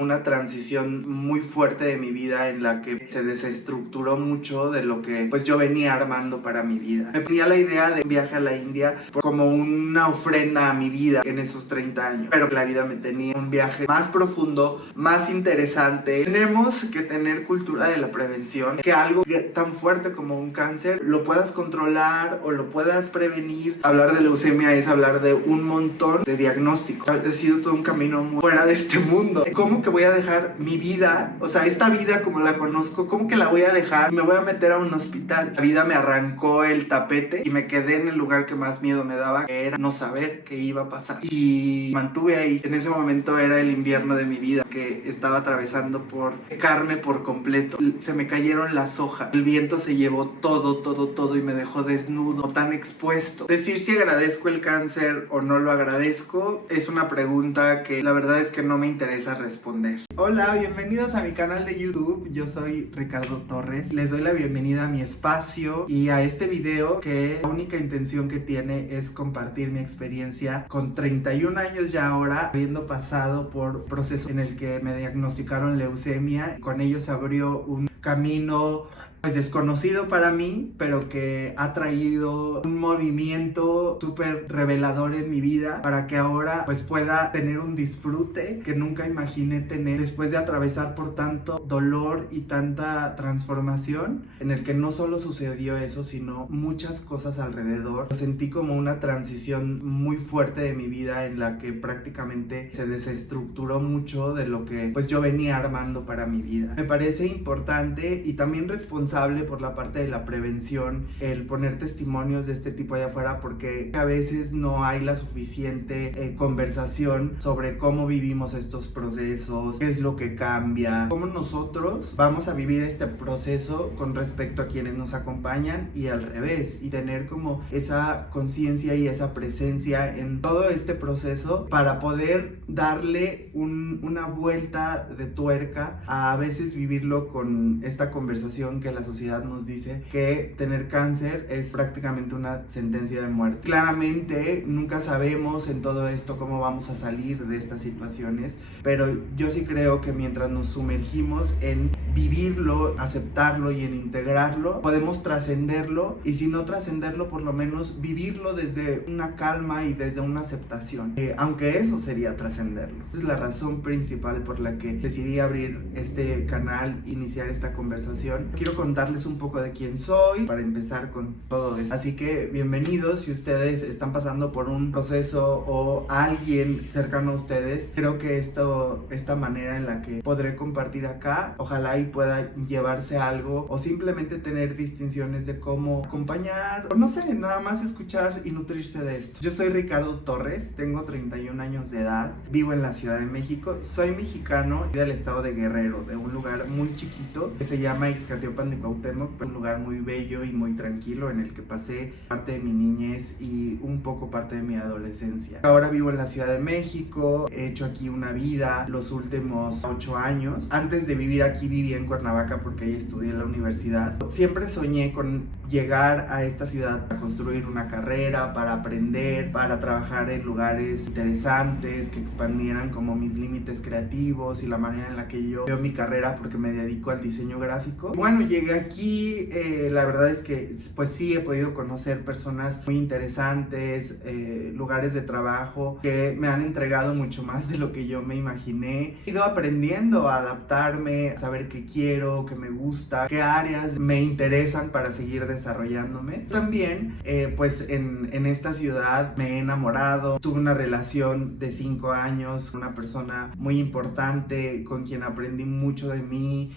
una transición muy fuerte de mi vida en la que se desestructuró mucho de lo que pues yo venía armando para mi vida. Me ponía la idea de un viaje a la India como una ofrenda a mi vida en esos 30 años, pero la vida me tenía un viaje más profundo, más interesante. Tenemos que tener cultura de la prevención, que algo tan fuerte como un cáncer lo puedas controlar o lo puedas prevenir. Hablar de leucemia es hablar de un montón de diagnósticos. Ha sido todo un camino muy fuera de este mundo. ¿Cómo que voy a dejar mi vida? O sea, esta vida como la conozco, ¿cómo que la voy a dejar? Me voy a meter a un hospital. La vida me arrancó el tapete y me quedé en el lugar que más miedo me daba, que era no saber qué iba a pasar. Y mantuve ahí. En ese momento era el invierno de mi vida, que estaba atravesando por secarme por completo. Se me cayeron las hojas. El viento se llevó todo y me dejó desnudo, tan expuesto. Decir si agradezco el cáncer o no lo agradezco es una pregunta que la verdad es que no me interesa responder. Hola, bienvenidos a mi canal de YouTube. Yo soy Ricardo Torres. Les doy la bienvenida a mi espacio y a este video que la única intención que tiene es compartir mi experiencia con 31 años ya ahora, habiendo pasado por proceso en el que me diagnosticaron leucemia. Con ello se abrió un camino pues desconocido para mí, pero que ha traído un movimiento súper revelador en mi vida para que ahora pues pueda tener un disfrute que nunca imaginé tener después de atravesar por tanto dolor y tanta transformación, en el que no solo sucedió eso, sino muchas cosas alrededor. Lo sentí como una transición muy fuerte de mi vida en la que prácticamente se desestructuró mucho de lo que pues yo venía armando para mi vida. Me parece importante y también responsable por la parte de la prevención el poner testimonios de este tipo allá afuera, porque a veces no hay la suficiente conversación sobre cómo vivimos estos procesos, qué es lo que cambia, cómo nosotros vamos a vivir este proceso con respecto a quienes nos acompañan y al revés, y tener como esa conciencia y esa presencia en todo este proceso para poder darle una vuelta de tuerca a veces vivirlo con esta conversación que la sociedad nos dice que tener cáncer es prácticamente una sentencia de muerte. Claramente nunca sabemos en todo esto cómo vamos a salir de estas situaciones, pero yo sí creo que mientras nos sumergimos en vivirlo, aceptarlo y en integrarlo, podemos trascenderlo, y si no trascenderlo, por lo menos vivirlo desde una calma y desde una aceptación, aunque eso sería trascenderlo. Esa es la razón principal por la que decidí abrir este canal, iniciar esta conversación. Quiero contarles un poco de quién soy para empezar con todo esto. Así que bienvenidos si ustedes están pasando por un proceso o alguien cercano a ustedes. Creo que esta manera en la que podré compartir acá, ojalá y pueda llevarse algo o simplemente tener distinciones de cómo acompañar o no sé, nada más escuchar y nutrirse de esto. Yo soy Ricardo Torres, tengo 31 años de edad, vivo en la Ciudad de México, soy mexicano del estado de Guerrero, de un lugar muy chiquito que se llama Ixcatiopan de Cuauhtémoc, un lugar muy bello y muy tranquilo en el que pasé parte de mi niñez y un poco parte de mi adolescencia. Ahora vivo en la Ciudad de México, he hecho aquí una vida los últimos 8 años. Antes de vivir aquí viví en Cuernavaca porque ahí estudié en la universidad. Siempre soñé con llegar a esta ciudad a construir una carrera, para aprender, para trabajar en lugares interesantes que expandieran como mis límites creativos y la manera en la que yo veo mi carrera, porque me dedico al diseño gráfico. Bueno, llegué aquí, la verdad es que pues sí he podido conocer personas muy interesantes, lugares de trabajo que me han entregado mucho más de lo que yo me imaginé. He ido aprendiendo a adaptarme, a saber qué quiero, qué me gusta, qué áreas me interesan para seguir desarrollándome. También pues en esta ciudad me he enamorado, tuve una relación de 5 años con una persona muy importante con quien aprendí mucho de mí,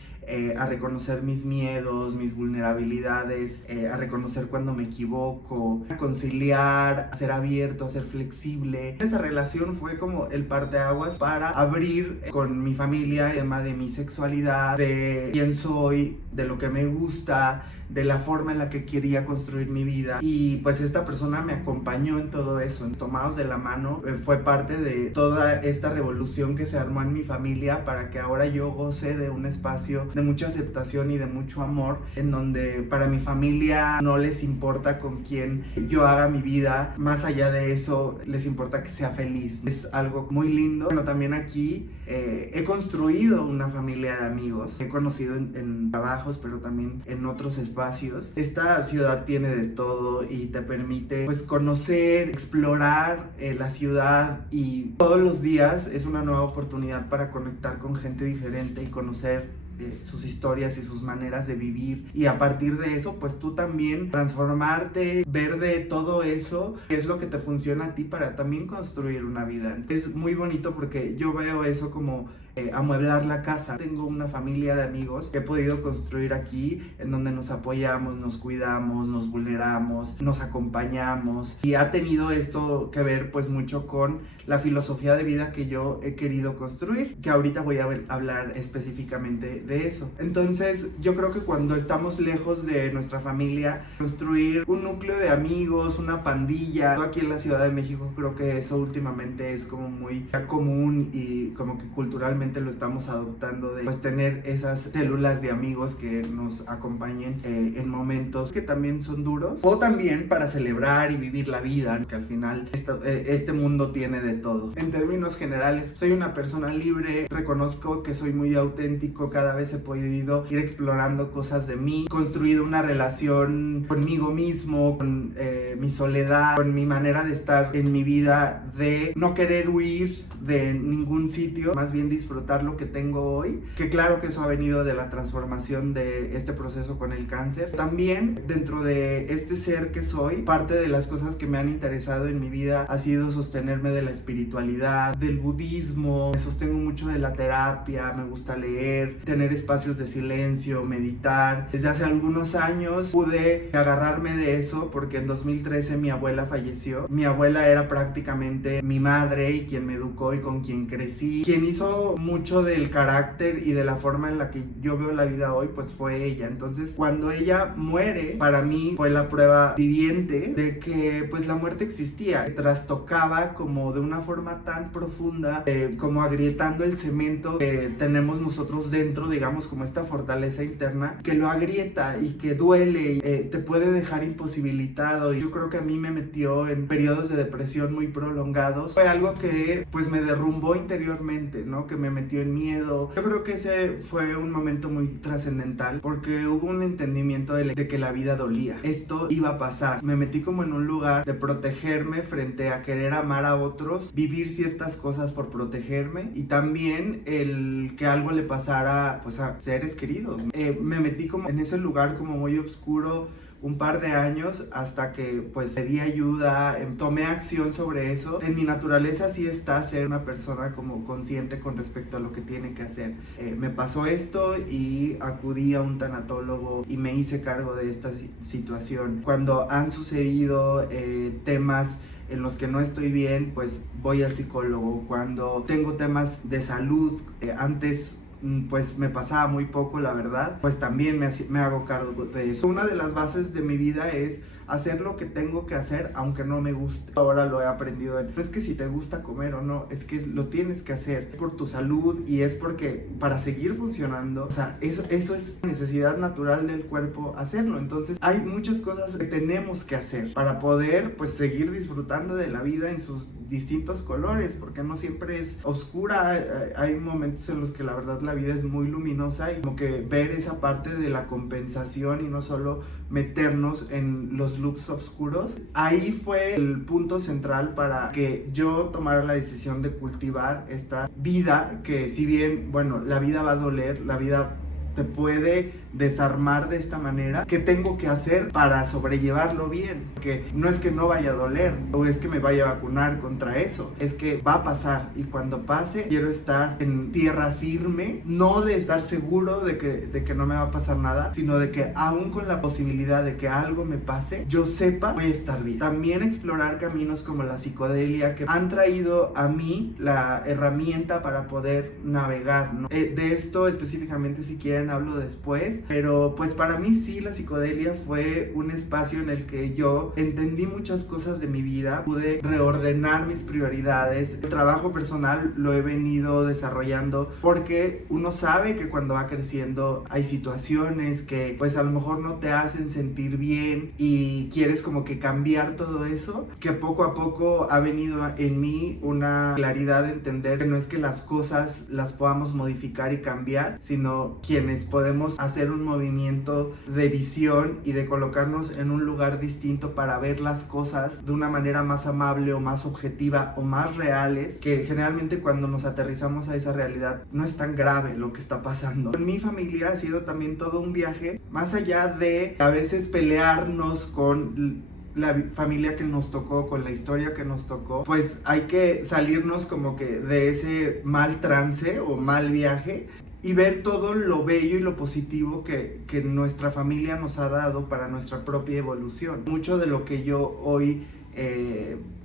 a reconocer mis miedos, mis vulnerabilidades, a reconocer cuando me equivoco, a conciliar, a ser abierto, a ser flexible. Esa relación fue como el parteaguas para abrir con mi familia el tema de mi sexualidad, de quién soy, de lo que me gusta, de la forma en la que quería construir mi vida, y pues esta persona me acompañó en todo eso, tomados de la mano. Fue parte de toda esta revolución que se armó en mi familia para que ahora yo goce de un espacio de mucha aceptación y de mucho amor, en donde para mi familia no les importa con quién yo haga mi vida, más allá de eso les importa que sea feliz. Es algo muy lindo. Bueno, también aquí he construido una familia de amigos, he conocido en trabajos, pero también en otros espacios. Esta ciudad tiene de todo y te permite pues conocer, explorar la ciudad, y todos los días es una nueva oportunidad para conectar con gente diferente y conocer sus historias y sus maneras de vivir, y a partir de eso pues tú también transformarte, ver de todo eso qué es lo que te funciona a ti para también construir una vida. Es muy bonito porque yo veo eso como amueblar la casa. Tengo una familia de amigos que he podido construir aquí, en donde nos apoyamos, nos cuidamos, nos vulneramos, nos acompañamos, y ha tenido esto que ver pues mucho con la filosofía de vida que yo he querido construir, que ahorita voy a hablar específicamente de eso. Entonces yo creo que cuando estamos lejos de nuestra familia, construir un núcleo de amigos, una pandilla, yo aquí en la Ciudad de México creo que eso últimamente es como muy común, y como que culturalmente lo estamos adoptando, de pues tener esas células de amigos que nos acompañen en momentos que también son duros, o también para celebrar y vivir la vida, ¿no? Que al final este mundo tiene de todo. En términos generales, soy una persona libre, reconozco que soy muy auténtico, cada vez he podido ir explorando cosas de mí, construido una relación conmigo mismo, con mi soledad, con mi manera de estar en mi vida, de no querer huir de ningún sitio, más bien disfrutar lo que tengo hoy, que claro que eso ha venido de la transformación de este proceso con el cáncer. También dentro de este ser que soy, parte de las cosas que me han interesado en mi vida ha sido sostenerme de la espiritualidad, del budismo, me sostengo mucho de la terapia, me gusta leer, tener espacios de silencio, meditar. Desde hace algunos años pude agarrarme de eso porque en 2013 mi abuela falleció. Mi abuela era prácticamente mi madre y quien me educó y con quien crecí. Quien hizo mucho del carácter y de la forma en la que yo veo la vida hoy, pues fue ella. Entonces, cuando ella muere, para mí fue la prueba viviente de que pues la muerte existía. Trastocaba como de una forma tan profunda, como agrietando el cemento que tenemos nosotros dentro, digamos, como esta fortaleza interna que lo agrieta y que duele, y te puede dejar imposibilitado. Y yo creo que a mí me metió en periodos de depresión muy prolongados. Fue algo que pues me derrumbó interiormente, ¿no? Que me metió en miedo. Yo creo que ese fue un momento muy trascendental porque hubo un entendimiento de que la vida dolía. Esto iba a pasar. Me metí como en un lugar de protegerme frente a querer amar a otros, vivir ciertas cosas por protegerme, y también el que algo le pasara pues a seres queridos. Me metí como en ese lugar como muy oscuro un par de años hasta que pues pedí ayuda, tomé acción sobre eso. En mi naturaleza sí está ser una persona como consciente con respecto a lo que tiene que hacer. Me pasó esto y acudí a un tanatólogo y me hice cargo de esta situación. Cuando han sucedido temas en los que no estoy bien, pues voy al psicólogo. Cuando tengo temas de salud, antes pues me pasaba muy poco, la verdad, pues también me hago cargo de eso. Una de las bases de mi vida es hacer lo que tengo que hacer aunque no me guste. Ahora lo he aprendido. No es que si te gusta comer o no, es que lo tienes que hacer. Es por tu salud y es porque para seguir funcionando, o sea, eso es necesidad natural del cuerpo hacerlo. Entonces hay muchas cosas que tenemos que hacer para poder pues seguir disfrutando de la vida en sus distintos colores, porque no siempre es oscura. Hay momentos en los que la verdad la vida es muy luminosa, y como que ver esa parte de la compensación y no solo meternos en los loops oscuros. Ahí fue el punto central para que yo tomara la decisión de cultivar esta vida que, si bien, bueno, la vida va a doler, la vida te puede desarmar de esta manera. ¿Qué tengo que hacer para sobrellevarlo bien? Porque no es que no vaya a doler o es que me vaya a vacunar contra eso, es que va a pasar, y cuando pase quiero estar en tierra firme, no de estar seguro de que no me va a pasar nada, sino de que aún con la posibilidad de que algo me pase, yo sepa voy a estar bien. También explorar caminos como la psicodelia, que han traído a mí la herramienta para poder navegar, ¿no? De esto específicamente, si quieren, hablo después. pero pues para mí sí, la psicodelia fue un espacio en el que yo entendí muchas cosas de mi vida, pude reordenar mis prioridades. El trabajo personal lo he venido desarrollando porque uno sabe que cuando va creciendo hay situaciones que pues a lo mejor no te hacen sentir bien y quieres como que cambiar todo eso, que poco a poco ha venido en mí una claridad de entender que no es que las cosas las podamos modificar y cambiar, sino quienes podemos hacer un movimiento de visión y de colocarnos en un lugar distinto para ver las cosas de una manera más amable o más objetiva o más reales, que generalmente cuando nos aterrizamos a esa realidad no es tan grave lo que está pasando. En mi familia ha sido también todo un viaje, más allá de a veces pelearnos con la familia que nos tocó, con la historia que nos tocó, pues hay que salirnos como que de ese mal trance o mal viaje y ver todo lo bello y lo positivo que nuestra familia nos ha dado para nuestra propia evolución. Mucho de lo que yo hoy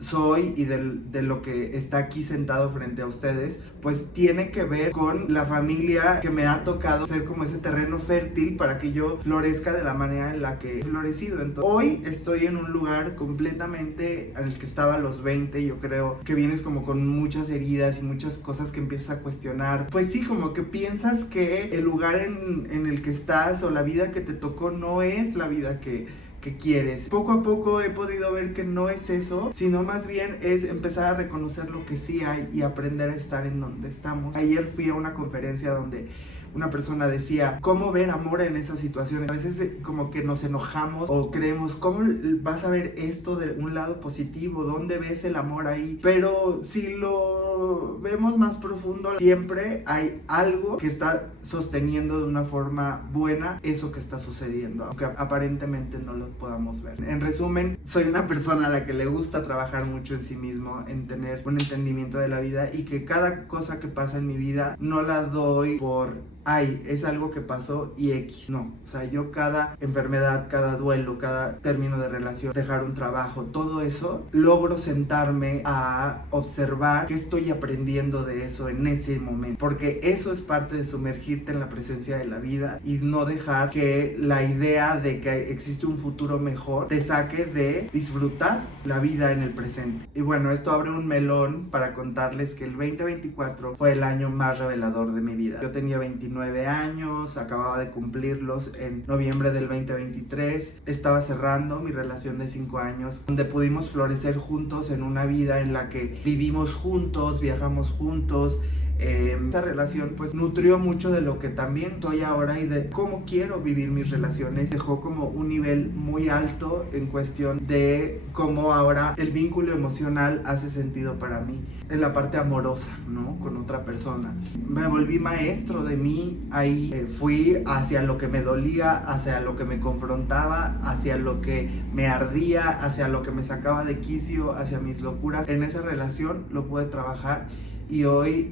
soy y de lo que está aquí sentado frente a ustedes, pues tiene que ver con la familia que me ha tocado ser como ese terreno fértil para que yo florezca de la manera en la que he florecido. Entonces, hoy estoy en un lugar completamente en el que estaba a los 20, yo creo que vienes como con muchas heridas y muchas cosas que empiezas a cuestionar. Pues sí, como que piensas que el lugar en el que estás o la vida que te tocó no es la vida que quieres. Poco a poco he podido ver que no es eso, sino más bien es empezar a reconocer lo que sí hay y aprender a estar en donde estamos. Ayer fui a una conferencia donde una persona decía, ¿cómo ver amor en esas situaciones? A veces como que nos enojamos o creemos, ¿cómo vas a ver esto de un lado positivo? ¿Dónde ves el amor ahí? Pero si lo vemos más profundo, siempre hay algo que está sosteniendo de una forma buena eso que está sucediendo, aunque aparentemente no lo podamos ver. En resumen, soy una persona a la que le gusta trabajar mucho en sí mismo, en tener un entendimiento de la vida y que cada cosa que pasa en mi vida no la doy por ay, es algo que pasó y X. No, o sea, yo cada enfermedad, cada duelo, cada término de relación, dejar un trabajo, todo eso, logro sentarme a observar qué estoy aprendiendo de eso en ese momento. Porque eso es parte de sumergirte en la presencia de la vida y no dejar que la idea de que existe un futuro mejor te saque de disfrutar la vida en el presente. Y bueno, esto abre un melón para contarles que el 2024 fue el año más revelador de mi vida. Yo tenía 29 años, acababa de cumplirlos en noviembre del 2023, estaba cerrando mi relación de 5 años, donde pudimos florecer juntos en una vida en la que vivimos juntos, viajamos juntos. Esa relación pues nutrió mucho de lo que también soy ahora y de cómo quiero vivir mis relaciones. Dejó como un nivel muy alto en cuestión de cómo ahora el vínculo emocional hace sentido para mí en la parte amorosa, ¿no? Con otra persona. Me volví maestro de mí, ahí fui hacia lo que me dolía, hacia lo que me confrontaba, hacia lo que me ardía, hacia lo que me sacaba de quicio, hacia mis locuras. En esa relación lo pude trabajar y hoy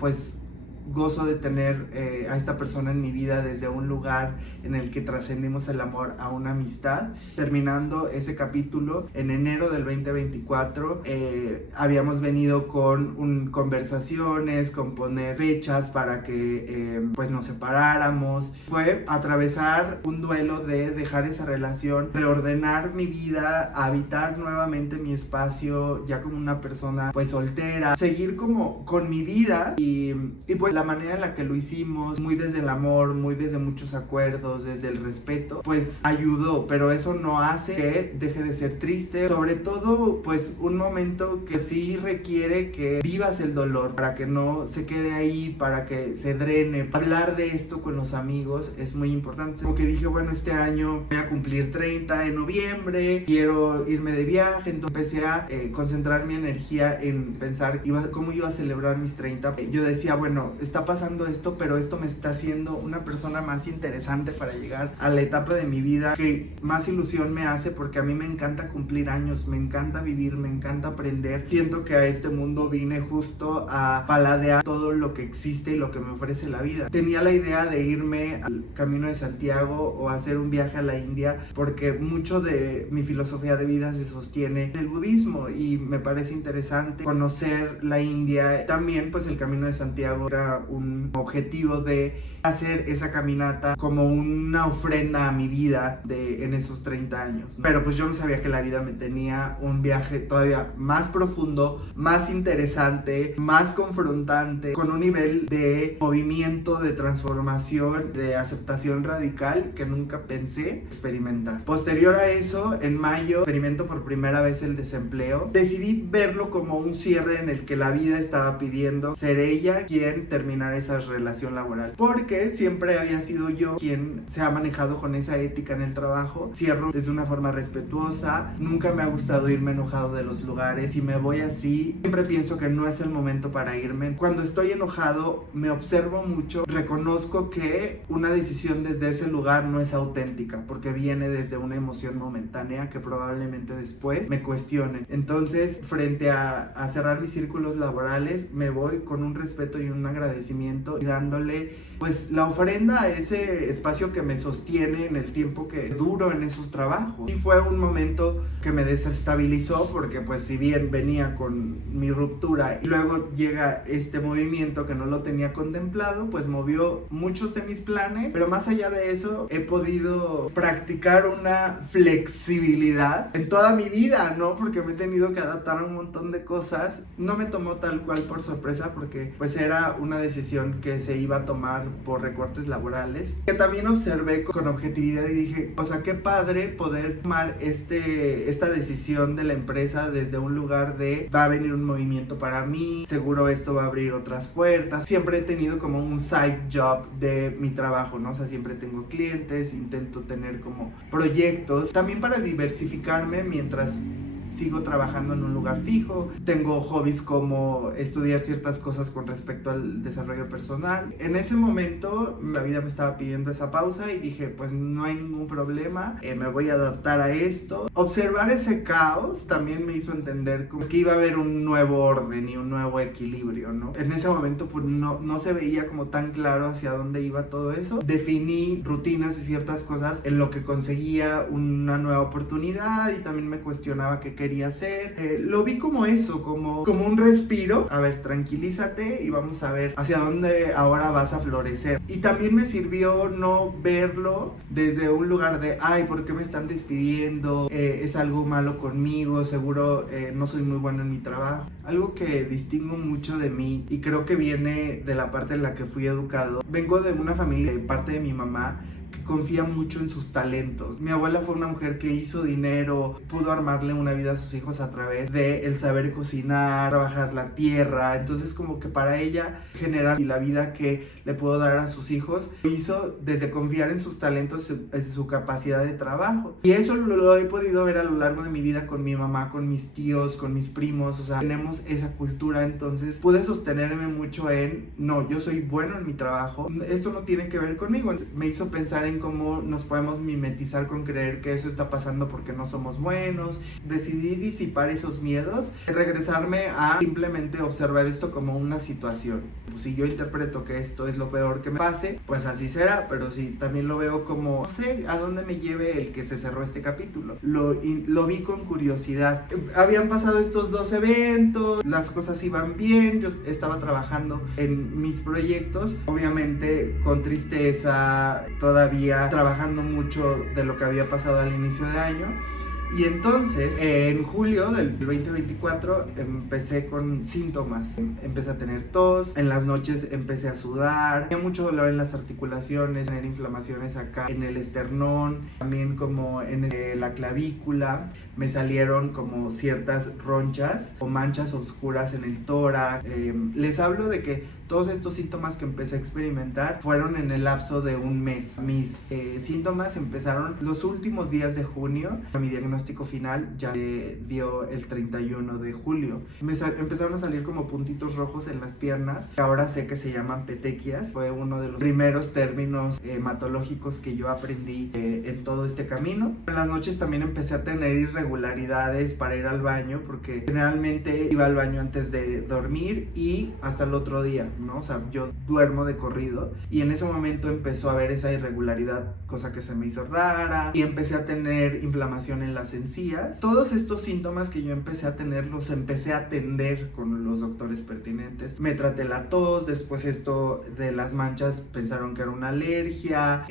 pues gozo de tener a esta persona en mi vida desde un lugar en el que trascendimos el amor a una amistad. Terminando ese capítulo en enero del 2024, habíamos venido con conversaciones, con poner fechas para que pues nos separáramos. Fue atravesar un duelo de dejar esa relación, reordenar mi vida, habitar nuevamente mi espacio ya como una persona pues soltera, seguir como con mi vida y pues la manera en la que lo hicimos, muy desde el amor, muy desde muchos acuerdos, desde el respeto, pues ayudó, pero eso no hace que deje de ser triste, sobre todo pues un momento que sí requiere que vivas el dolor, para que no se quede ahí, para que se drene. Hablar de esto con los amigos es muy importante, como que dije, bueno, este año voy a cumplir 30 en noviembre, quiero irme de viaje, entonces empecé a concentrar mi energía en pensar cómo iba a celebrar mis 30. Yo decía, bueno, está pasando esto, pero esto me está haciendo una persona más interesante para llegar a la etapa de mi vida que más ilusión me hace, porque a mí me encanta cumplir años, me encanta vivir, me encanta aprender. Siento que a este mundo vine justo a paladear todo lo que existe y lo que me ofrece la vida. Tenía la idea de irme al Camino de Santiago o hacer un viaje a la India, porque mucho de mi filosofía de vida se sostiene en el budismo y me parece interesante conocer la India. También pues el Camino de Santiago era tenía un objetivo de hacer esa caminata como una ofrenda a mi vida en esos 30 años. Pero pues yo no sabía que la vida me tenía un viaje todavía más profundo, más interesante, más confrontante, con un nivel de movimiento, de transformación, de aceptación radical que nunca pensé experimentar. Posterior a eso, en mayo, experimento por primera vez el desempleo. Decidí verlo como un cierre en el que la vida estaba pidiendo ser ella quien terminara esa relación laboral. Porque siempre había sido yo quien se ha manejado con esa ética en el trabajo. Cierro desde una forma respetuosa. Nunca me ha gustado irme enojado de los lugares. Si me voy así, siempre pienso que no es el momento para irme. Cuando estoy enojado, me observo mucho. Reconozco que una decisión desde ese lugar no es auténtica, porque viene desde una emoción momentánea que probablemente después me cuestione. Entonces, frente a cerrar mis círculos laborales, me voy con un respeto y un agradecimiento y dándole pues la ofrenda a ese espacio que me sostiene en el tiempo que duro en esos trabajos. Y fue un momento que me desestabilizó porque pues si bien venía con mi ruptura y luego llega este movimiento que no lo tenía contemplado, pues movió muchos de mis planes, pero más allá de eso he podido practicar una flexibilidad en toda mi vida, ¿no? Porque me he tenido que adaptar a un montón de cosas. No me tomó tal cual por sorpresa porque pues era una decisión que se iba a tomar por recortes laborales, que también observé con objetividad y dije, o sea, qué padre poder tomar esta decisión de la empresa desde un lugar de va a venir un movimiento para mí, seguro esto va a abrir otras puertas. Siempre he tenido como un side job de mi trabajo, ¿no? O sea, siempre tengo clientes, intento tener como proyectos, también para diversificarme mientras sigo trabajando en un lugar fijo. Tengo hobbies como estudiar ciertas cosas con respecto al desarrollo personal. En ese momento la vida me estaba pidiendo esa pausa y dije, pues no hay ningún problema, me voy a adaptar a esto. Observar ese caos también me hizo entender que iba a haber un nuevo orden y un nuevo equilibrio, ¿no? En ese momento pues no se veía como tan claro hacia dónde iba todo eso. Definí rutinas y ciertas cosas en lo que conseguía una nueva oportunidad y también me cuestionaba qué quería hacer. Lo vi como eso, como un respiro. A ver, tranquilízate y vamos a ver hacia dónde ahora vas a florecer. Y también me sirvió no verlo desde un lugar de, ay, ¿por qué me están despidiendo? Es algo malo conmigo, seguro no soy muy bueno en mi trabajo. Algo que distingo mucho de mí y creo que viene de la parte en la que fui educado. Vengo de una familia, de parte de mi mamá, confía mucho en sus talentos. Mi abuela fue una mujer que hizo dinero, pudo armarle una vida a sus hijos a través de el saber cocinar, trabajar la tierra. Entonces como que para ella generar la vida que le pudo dar a sus hijos, lo hizo desde confiar en sus talentos, en su capacidad de trabajo. Y eso lo he podido ver a lo largo de mi vida con mi mamá, con mis tíos, con mis primos. O sea, tenemos esa cultura. Entonces pude sostenerme mucho en, no, yo soy bueno en mi trabajo, esto no tiene que ver conmigo. Me hizo pensar en cómo nos podemos mimetizar con creer que eso está pasando porque no somos buenos. Decidí disipar esos miedos, regresarme a simplemente observar esto como una situación. Pues si yo interpreto que esto es lo peor que me pase, pues así será, pero si también lo veo como, no sé a dónde me lleve el que se cerró este capítulo. Lo vi con curiosidad. Habían pasado estos 2 eventos, las cosas iban bien, yo estaba trabajando en mis proyectos, obviamente con tristeza, todavía trabajando mucho de lo que había pasado al inicio de año. Y entonces, en julio del 2024, empecé con síntomas. Empecé a tener tos, en las noches empecé a sudar, tenía mucho dolor en las articulaciones, tener inflamaciones acá en el esternón, también como en la clavícula. Me salieron como ciertas ronchas o manchas oscuras en el tórax. Les hablo de que todos estos síntomas que empecé a experimentar fueron en el lapso de un mes. Mis síntomas empezaron los últimos días de junio. Mi diagnóstico final ya se dio el 31 de julio. Empezaron a salir como puntitos rojos en las piernas, que ahora sé que se llaman petequias. Fue uno de los primeros términos hematológicos que yo aprendí en todo este camino. En las noches también empecé a tener irregularidades irregularidades para ir al baño, porque generalmente iba al baño antes de dormir y hasta el otro día, ¿no? O sea, yo duermo de corrido y en ese momento empezó a haber esa irregularidad, cosa que se me hizo rara, y empecé a tener inflamación en las encías. Todos estos síntomas que yo empecé a tener los empecé a atender con los doctores pertinentes. Me traté la tos, después esto de las manchas pensaron que era una alergia,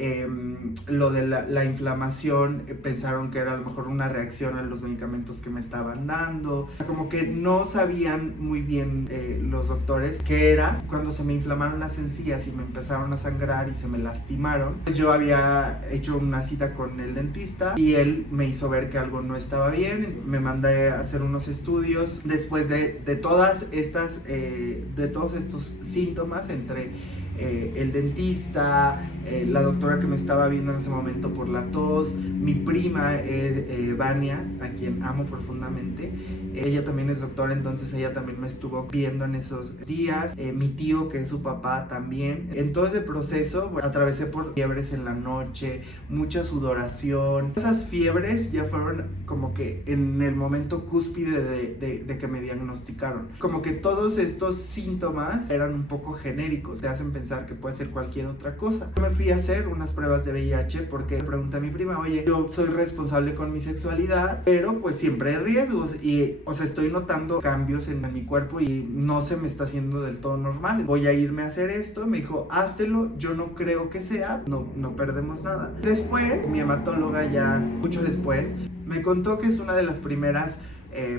lo de la inflamación pensaron que era a lo mejor una reacción a los medicamentos que me estaban dando. Como que no sabían muy bien los doctores qué era. Cuando se me inflamaron las encías y me empezaron a sangrar y se me lastimaron, pues yo había hecho una cita con el dentista y él me hizo ver que algo no estaba bien. Me mandé a hacer unos estudios. Después de todas estas de todos estos síntomas, entre el dentista, la doctora que me estaba viendo en ese momento por la tos, mi prima Vania, a quien amo profundamente, ella también es doctora, entonces ella también me estuvo viendo en esos días, mi tío que es su papá también. En todo ese proceso bueno, atravesé por fiebres en la noche, mucha sudoración. Esas fiebres ya fueron como que en el momento cúspide de que me diagnosticaron. Como que todos estos síntomas eran un poco genéricos, te hacen pensar que puede ser cualquier otra cosa. Me fui a hacer unas pruebas de VIH porque le pregunté a mi prima, oye, yo soy responsable con mi sexualidad, pero pues siempre hay riesgos y, o sea, estoy notando cambios en mi cuerpo y no se me está haciendo del todo normal. Voy a irme a hacer esto. Me dijo, háztelo, yo no creo que sea, no perdemos nada. Después, mi hematóloga ya, mucho después, me contó que es una de las primeras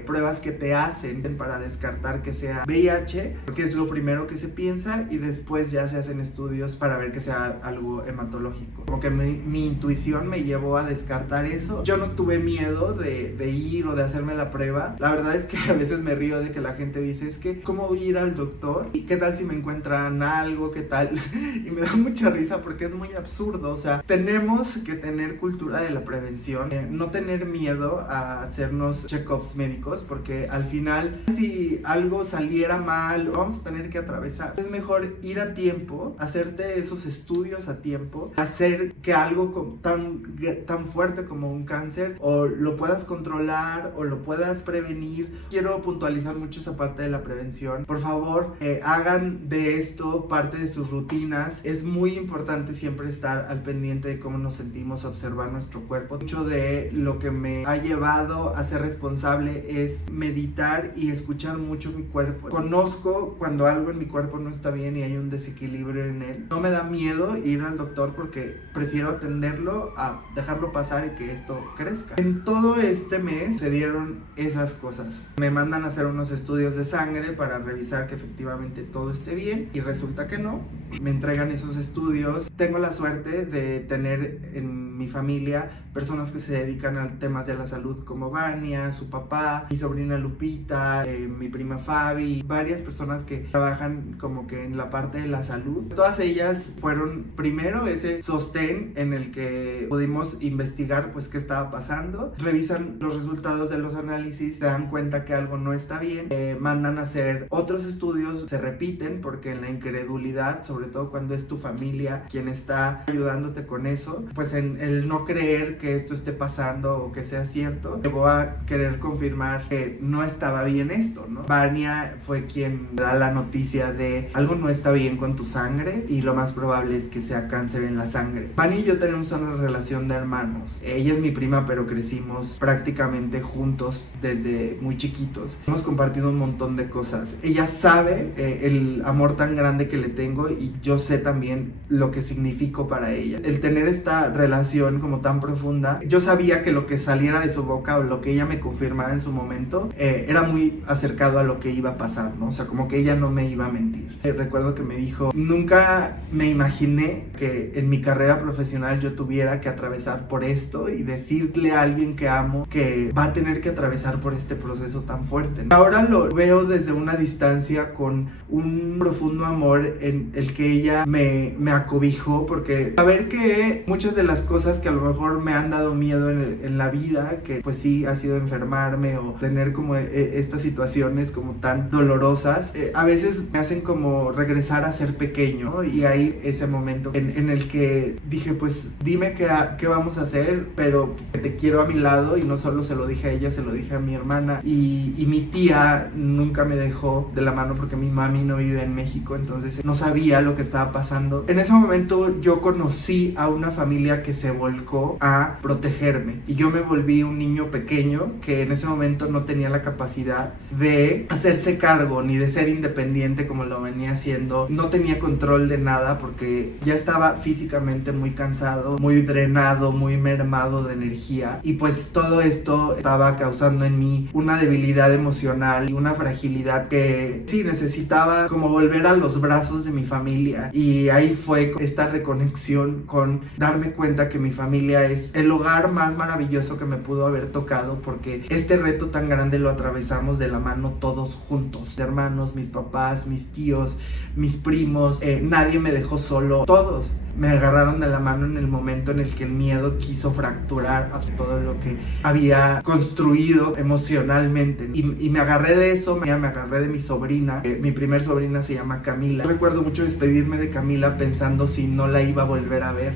pruebas que te hacen para descartar que sea VIH, porque es lo primero que se piensa y después ya se hacen estudios para ver que sea algo hematológico. Como que mi intuición me llevó a descartar eso. Yo no tuve miedo de ir o de hacerme la prueba. La verdad es que a veces me río de que la gente dice, es que ¿cómo voy a ir al doctor? ¿Y qué tal si me encuentran algo? ¿Qué tal? Y me da mucha risa porque es muy absurdo. O sea, tenemos que tener cultura de la prevención, no tener miedo a hacernos check-ups médicos, porque al final si algo saliera mal vamos a tener que atravesar. Es mejor ir a tiempo, hacerte esos estudios a tiempo, hacer que algo tan fuerte como un cáncer o lo puedas controlar o lo puedas prevenir. Quiero puntualizar mucho esa parte de la prevención. Por favor, hagan de esto parte de sus rutinas. Es muy importante siempre estar al pendiente de cómo nos sentimos, observar nuestro cuerpo. Mucho de lo que me ha llevado a ser responsable es meditar y escuchar mucho mi cuerpo. Conozco cuando algo en mi cuerpo no está bien y hay un desequilibrio en él. No me da miedo ir al doctor porque prefiero atenderlo a dejarlo pasar y que esto crezca. En todo este mes se dieron esas cosas. Me mandan a hacer unos estudios de sangre para revisar que efectivamente todo esté bien y resulta que no. Me entregan esos estudios. Tengo la suerte de tener en mi familia personas que se dedican a temas de la salud como Vania, su papá, mi sobrina Lupita, mi prima Fabi, varias personas que trabajan como que en la parte de la salud. Todas ellas fueron primero ese sostén en el que pudimos investigar pues qué estaba pasando, revisan los resultados de los análisis, se dan cuenta que algo no está bien, mandan a hacer otros estudios, se repiten porque en la incredulidad, sobre todo cuando es tu familia quien está ayudándote con eso, pues en el no creer que esto esté pasando o que sea cierto, llevó a querer confirmar que no estaba bien esto, ¿no? Vania fue quien da la noticia de algo no está bien con tu sangre y lo más probable es que sea cáncer en la sangre. Vania y yo tenemos una relación de hermanos. Ella es mi prima, pero crecimos prácticamente juntos desde muy chiquitos. Hemos compartido un montón de cosas. Ella sabe el amor tan grande que le tengo y yo sé también lo que significo para ella. El tener esta relación como tan profunda, yo sabía que lo que saliera de su boca o lo que ella me confirmara en su momento era muy acercado a lo que iba a pasar, ¿no? O sea, como que ella no me iba a mentir. Recuerdo que me dijo, nunca me imaginé que en mi carrera profesional yo tuviera que atravesar por esto y decirle a alguien que amo que va a tener que atravesar por este proceso tan fuerte, ¿no? Ahora lo veo desde una distancia con un profundo amor en el que ella me acobijó, porque saber que muchas de las cosas que a lo mejor me han dado miedo en la vida, que pues sí ha sido enfermarme enfermarme o tener como estas situaciones como tan dolorosas, a veces me hacen como regresar a ser pequeño, ¿no? Y ahí ese momento en el que dije, pues dime qué vamos a hacer, pero te quiero a mi lado. Y no solo se lo dije a ella, se lo dije a mi hermana, y mi tía nunca me dejó de la mano porque mi mami no vive en México, entonces no sabía lo que estaba pasando. En ese momento yo conocí a una familia que se volcó a protegerme, y yo me volví un niño pequeño que en ese momento no tenía la capacidad de hacerse cargo ni de ser independiente como lo venía haciendo. No tenía control de nada porque ya estaba físicamente muy cansado, muy drenado, muy mermado de energía, y pues todo esto estaba causando en mí una debilidad emocional y una fragilidad que sí necesitaba como volver a los brazos de mi familia. Y ahí fue esta reconexión con darme cuenta que mi familia es el hogar más maravilloso que me pudo haber tocado, porque este reto tan grande lo atravesamos de la mano todos juntos, hermanos, mis papás, mis tíos, mis primos, nadie me dejó solo, todos me agarraron de la mano en el momento en el que el miedo quiso fracturar todo lo que había construido emocionalmente, y me agarré de eso, me agarré de mi sobrina. Mi primer sobrina se llama Camila. Recuerdo mucho despedirme de Camila pensando si no la iba a volver a ver,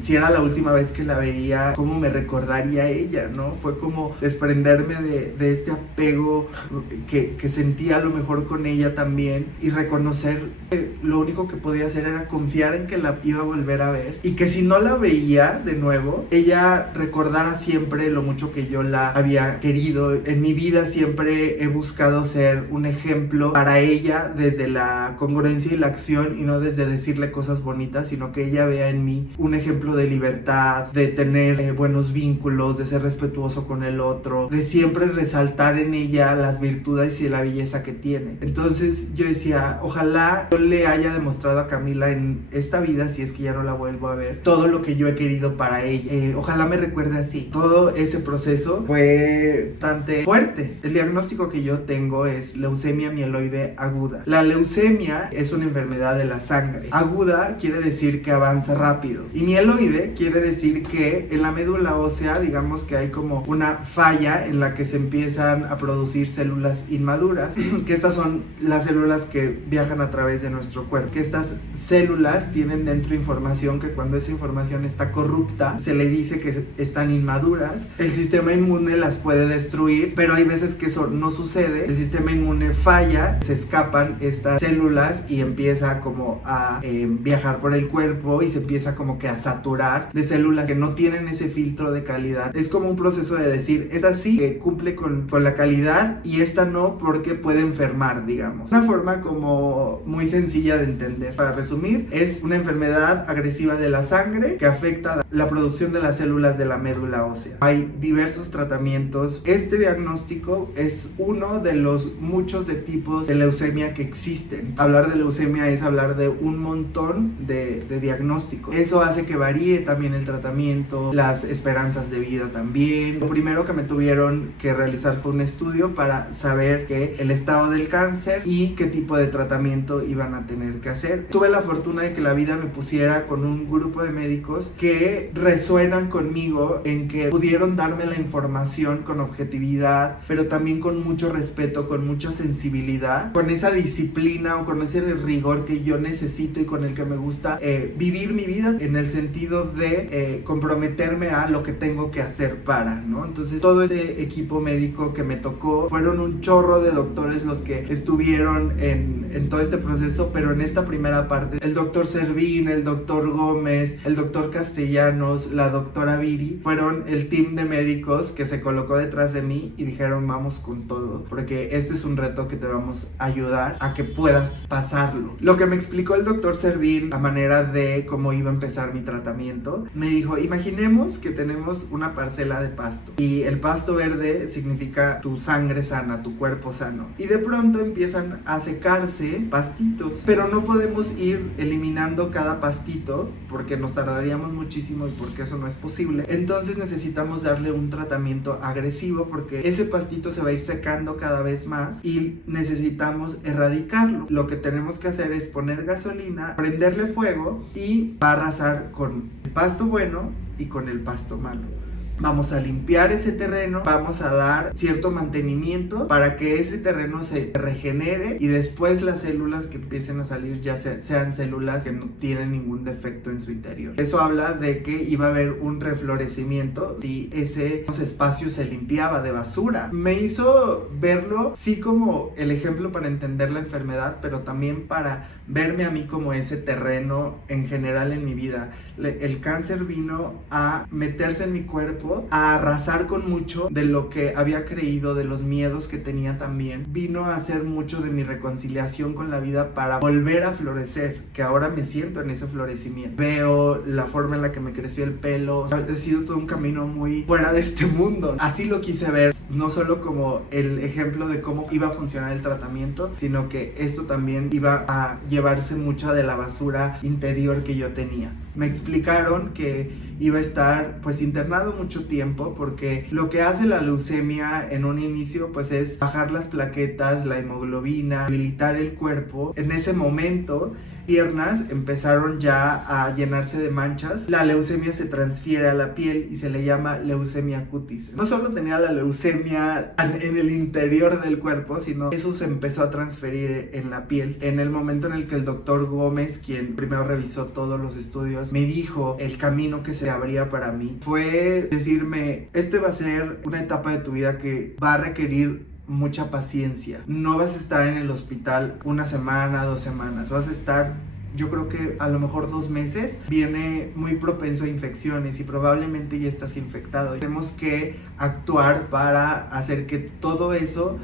si era la última vez que la veía, cómo me recordaría ella, ¿no? Fue como desprenderme de este apego que sentía a lo mejor con ella también, y reconocer que lo único que podía hacer era confiar en que la iba a volver a ver, y que si no la veía de nuevo, ella recordara siempre lo mucho que yo la había querido. En mi vida siempre he buscado ser un ejemplo para ella desde la congruencia y la acción, y no desde decirle cosas bonitas, sino que ella vea en mí un ejemplo de libertad, de tener buenos vínculos, de ser respetuoso con el otro, de siempre resaltar en ella las virtudes y la belleza que tiene. Entonces yo decía, ojalá yo le haya demostrado a Camila en esta vida, si es que ya no la vuelvo a ver, todo lo que yo he querido para ella. Ojalá me recuerde así. Todo ese proceso fue bastante fuerte. El diagnóstico que yo tengo es leucemia mieloide aguda. La leucemia es una enfermedad de la sangre. Aguda quiere decir que avanza rápido, y mieloide quiere decir que en la médula ósea, digamos que hay como una falla en la que se empiezan a producir células inmaduras, que estas son las células que viajan a través de nuestro cuerpo, que estas células tienen dentro información que cuando esa información está corrupta se le dice que están inmaduras. El sistema inmune las puede destruir, pero hay veces que eso no sucede. El sistema inmune falla, se escapan estas células y empieza como a viajar por el cuerpo, y se empieza como que a saturar de células que no tienen ese filtro de calidad. Es como un proceso de decir, esta sí cumple con la calidad y esta no, porque puede enfermar, digamos. Una forma como muy sencilla de entender, para resumir, es una enfermedad agresiva de la sangre que afecta la producción de las células de la médula ósea. Hay diversos tratamientos. Este diagnóstico es uno de los muchos de tipos de leucemia que existen. Hablar de leucemia es hablar de un montón de diagnósticos. Eso hace que varíe también el tratamiento, las esperanzas de vida también. Lo primero que me tuvieron que realizar fue un estudio para saber el estado del cáncer y qué tipo de tratamiento iban a tener que hacer. Tuve la fortuna de que la vida me pusiera con un grupo de médicos que resuenan conmigo en que pudieron darme la información con objetividad, pero también con mucho respeto, con mucha sensibilidad, con esa disciplina o con ese rigor que yo necesito y con el que me gusta vivir mi vida, en el sentido de comprometerme a lo que tengo que hacer para, ¿no? Entonces todo ese equipo médico que me tocó, fueron un chorro de doctores los que estuvieron en todo este proceso, pero en esta primera parte, el doctor Servín, el doctor Gómez, el doctor Castellanos, la doctora Viri, fueron el team de médicos que se colocó detrás de mí y dijeron, vamos con todo, porque este es un reto que te vamos a ayudar a que puedas pasarlo. Lo que me explicó el doctor Servín a manera de cómo iba a empezar mi tratamiento, me dijo, imaginemos que tenemos una parcela de pasto, y el pasto verde significa tu sangre sana, tu cuerpo sano, y de pronto empiezan a secarse pastitos, pero no podemos ir eliminando cada pastito porque nos tardaríamos muchísimo y porque eso no es posible. Entonces necesitamos darle un tratamiento agresivo porque ese pastito se va a ir secando cada vez más y necesitamos erradicarlo. Lo que tenemos que hacer es poner gasolina, prenderle fuego y va a arrasar con el pasto bueno y con el pasto malo. vamos a limpiar ese terreno, vamos a dar cierto mantenimiento para que ese terreno se regenere y después las células que empiecen a salir ya sean células que no tienen ningún defecto en su interior. Eso habla de que iba a haber un reflorecimiento si ese espacio se limpiaba de basura. Me hizo verlo sí como el ejemplo para entender la enfermedad, pero también para verme a mí como ese terreno en general en mi vida. El cáncer vino a meterse en mi cuerpo, a arrasar con mucho de lo que había creído, de los miedos que tenía también. Vino a hacer mucho de mi reconciliación con la vida para volver a florecer, que ahora me siento en ese florecimiento. Veo la forma en la que me creció el pelo. Ha sido todo un camino muy fuera de este mundo. Así lo quise ver, no solo como el ejemplo de cómo iba a funcionar el tratamiento, sino que esto también iba a llevarse mucha de la basura interior que yo tenía. Me explicaron que iba a estar pues internado mucho tiempo, porque lo que hace la leucemia en un inicio pues es bajar las plaquetas, la hemoglobina, debilitar el cuerpo. En ese momento piernas empezaron ya a llenarse de manchas. La leucemia se transfiere a la piel y se le llama leucemia cutis. No solo tenía la leucemia en el interior del cuerpo, sino eso se empezó a transferir en la piel. En el momento en el que el doctor Gómez, quien primero revisó todos los estudios, me dijo el camino que se abría para mí, fue decirme: esto va a ser una etapa de tu vida que va a requerir mucha paciencia. No vas a estar en el hospital una semana, 2 semanas, vas a estar, yo creo que a lo mejor 2 meses. Viene muy propenso a infecciones y probablemente ya estás infectado. Tenemos que actuar para hacer que todo eso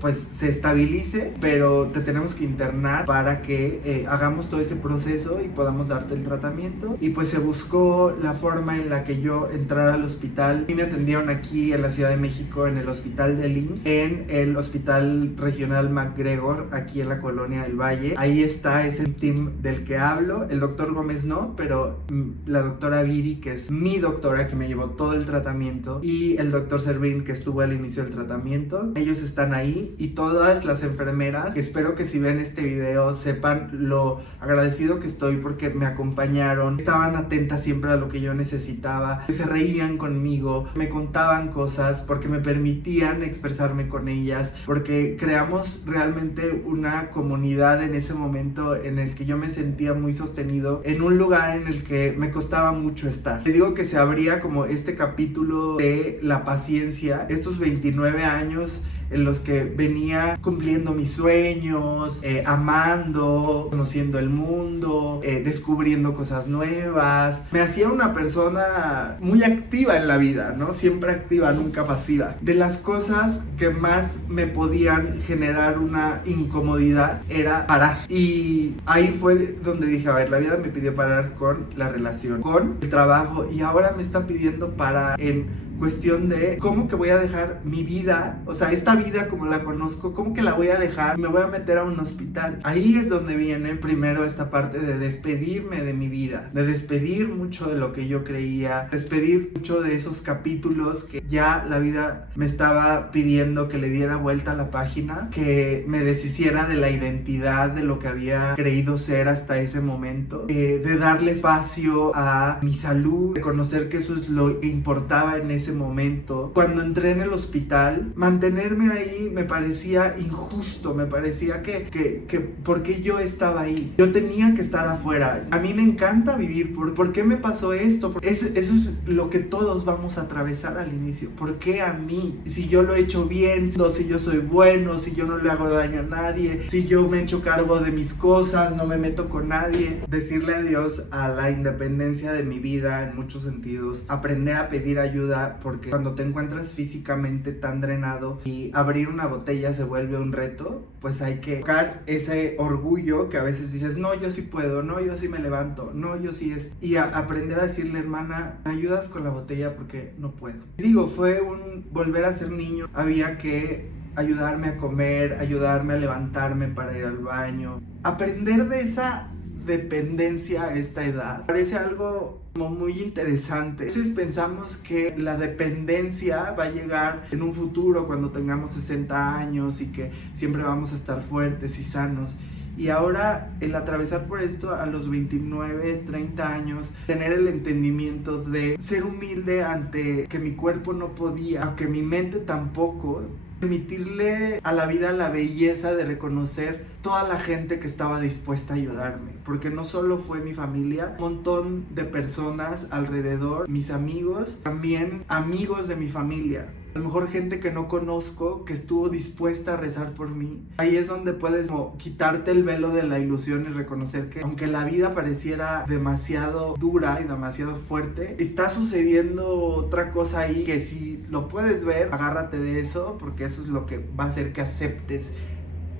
pues se estabilice, pero te tenemos que internar para que hagamos todo ese proceso y podamos darte el tratamiento. Y pues se buscó la forma en la que yo entrara al hospital. Y me atendieron aquí en la Ciudad de México, en el hospital del IMSS, en el Hospital Regional MacGregor, aquí en la Colonia del Valle. Ahí está ese team del que hablo. El doctor Gómez no, pero la doctora Viri, que es mi doctora, que me llevó todo el tratamiento, y el doctor Servín, que estuvo al inicio del tratamiento. Ellos están ahí, y todas las enfermeras, espero que si ven este video sepan lo agradecido que estoy porque me acompañaron, estaban atentas siempre a lo que yo necesitaba, se reían conmigo, me contaban cosas porque me permitían expresarme con ellas, porque creamos realmente una comunidad en ese momento en el que yo me sentía muy sostenido, en un lugar en el que me costaba mucho estar. Les digo que se abría como este capítulo de la paciencia, estos 29 años en los que venía cumpliendo mis sueños, amando, conociendo el mundo, descubriendo cosas nuevas. Me hacía una persona muy activa en la vida, ¿no? Siempre activa, nunca pasiva. De las cosas que más me podían generar una incomodidad era parar. Y ahí fue donde dije, a ver, la vida me pidió parar con la relación, con el trabajo, y ahora me está pidiendo parar en cuestión de cómo que voy a dejar mi vida, o sea, esta vida como la conozco, cómo que la voy a dejar, me voy a meter a un hospital. Ahí es donde viene primero esta parte de despedirme de mi vida, de despedir mucho de lo que yo creía, despedir mucho de esos capítulos que ya la vida me estaba pidiendo que le diera vuelta a la página, que me deshiciera de la identidad de lo que había creído ser hasta ese momento, de darle espacio a mi salud, de conocer que eso es lo que importaba en ese momento. Cuando entré en el hospital, mantenerme ahí me parecía injusto, me parecía que ¿por qué yo estaba ahí? Yo tenía que estar afuera. A mí me encanta vivir. ¿Por qué me pasó esto? Eso es lo que todos vamos a atravesar al inicio. ¿Por qué a mí? Si yo lo he hecho bien, si yo soy bueno, si yo no le hago daño a nadie, si yo me echo cargo de mis cosas, no me meto con nadie. Decirle adiós a la independencia de mi vida en muchos sentidos. Aprender a pedir ayuda, porque cuando te encuentras físicamente tan drenado y abrir una botella se vuelve un reto, pues hay que buscar ese orgullo que a veces dices, no, yo sí puedo, no, yo sí me levanto, no, yo sí es... Y aprender a decirle, hermana, ¿me ayudas con la botella? Porque no puedo. Digo, fue un volver a ser niño. Había que ayudarme a comer, ayudarme a levantarme para ir al baño. Aprender de esa dependencia a esta edad parece algo como muy interesante. A veces pensamos que la dependencia va a llegar en un futuro cuando tengamos 60 años y que siempre vamos a estar fuertes y sanos. Y ahora el atravesar por esto a los 29, 30 años, tener el entendimiento de ser humilde ante que mi cuerpo no podía, aunque mi mente tampoco, permitirle a la vida la belleza de reconocer toda la gente que estaba dispuesta a ayudarme, porque no solo fue mi familia, un montón de personas alrededor, mis amigos, también amigos de mi familia. A lo mejor gente que no conozco, que estuvo dispuesta a rezar por mí. Ahí es donde puedes como quitarte el velo de la ilusión y reconocer que aunque la vida pareciera demasiado dura y demasiado fuerte, está sucediendo otra cosa ahí que si lo puedes ver, agárrate de eso, porque eso es lo que va a hacer que aceptes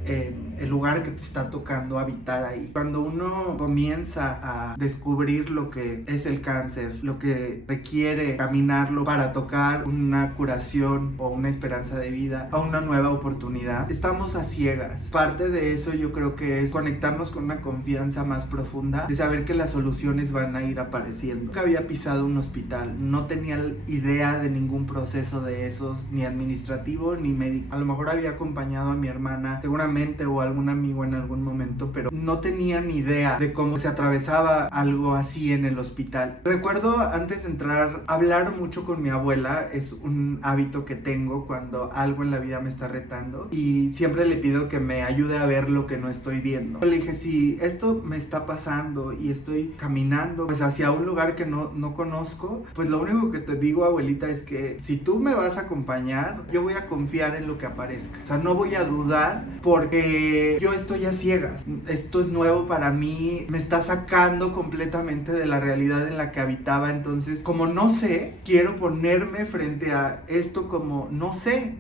el lugar que te está tocando habitar ahí. Cuando uno comienza a descubrir lo que es el cáncer, lo que requiere caminarlo para tocar una curación o una esperanza de vida o una nueva oportunidad, estamos a ciegas. Parte de eso yo creo que es conectarnos con una confianza más profunda, de saber que las soluciones van a ir apareciendo. Nunca había pisado un hospital, no tenía idea de ningún proceso de esos, ni administrativo ni médico. A lo mejor había acompañado a mi hermana seguramente o algún amigo en algún momento, pero no tenía ni idea de cómo se atravesaba algo así en el hospital. Recuerdo antes de entrar hablar mucho con mi abuela, es un hábito que tengo cuando algo en la vida me está retando y siempre le pido que me ayude a ver lo que no estoy viendo. Le dije, si esto me está pasando y estoy caminando pues hacia un lugar que no conozco, pues lo único que te digo, abuelita, es que si tú me vas a acompañar, yo voy a confiar en lo que aparezca. O sea, no voy a dudar porque yo estoy a ciegas. Esto es nuevo para mí, me está sacando completamente de la realidad en la que habitaba. Entonces, como no sé, quiero ponerme frente a esto como no sé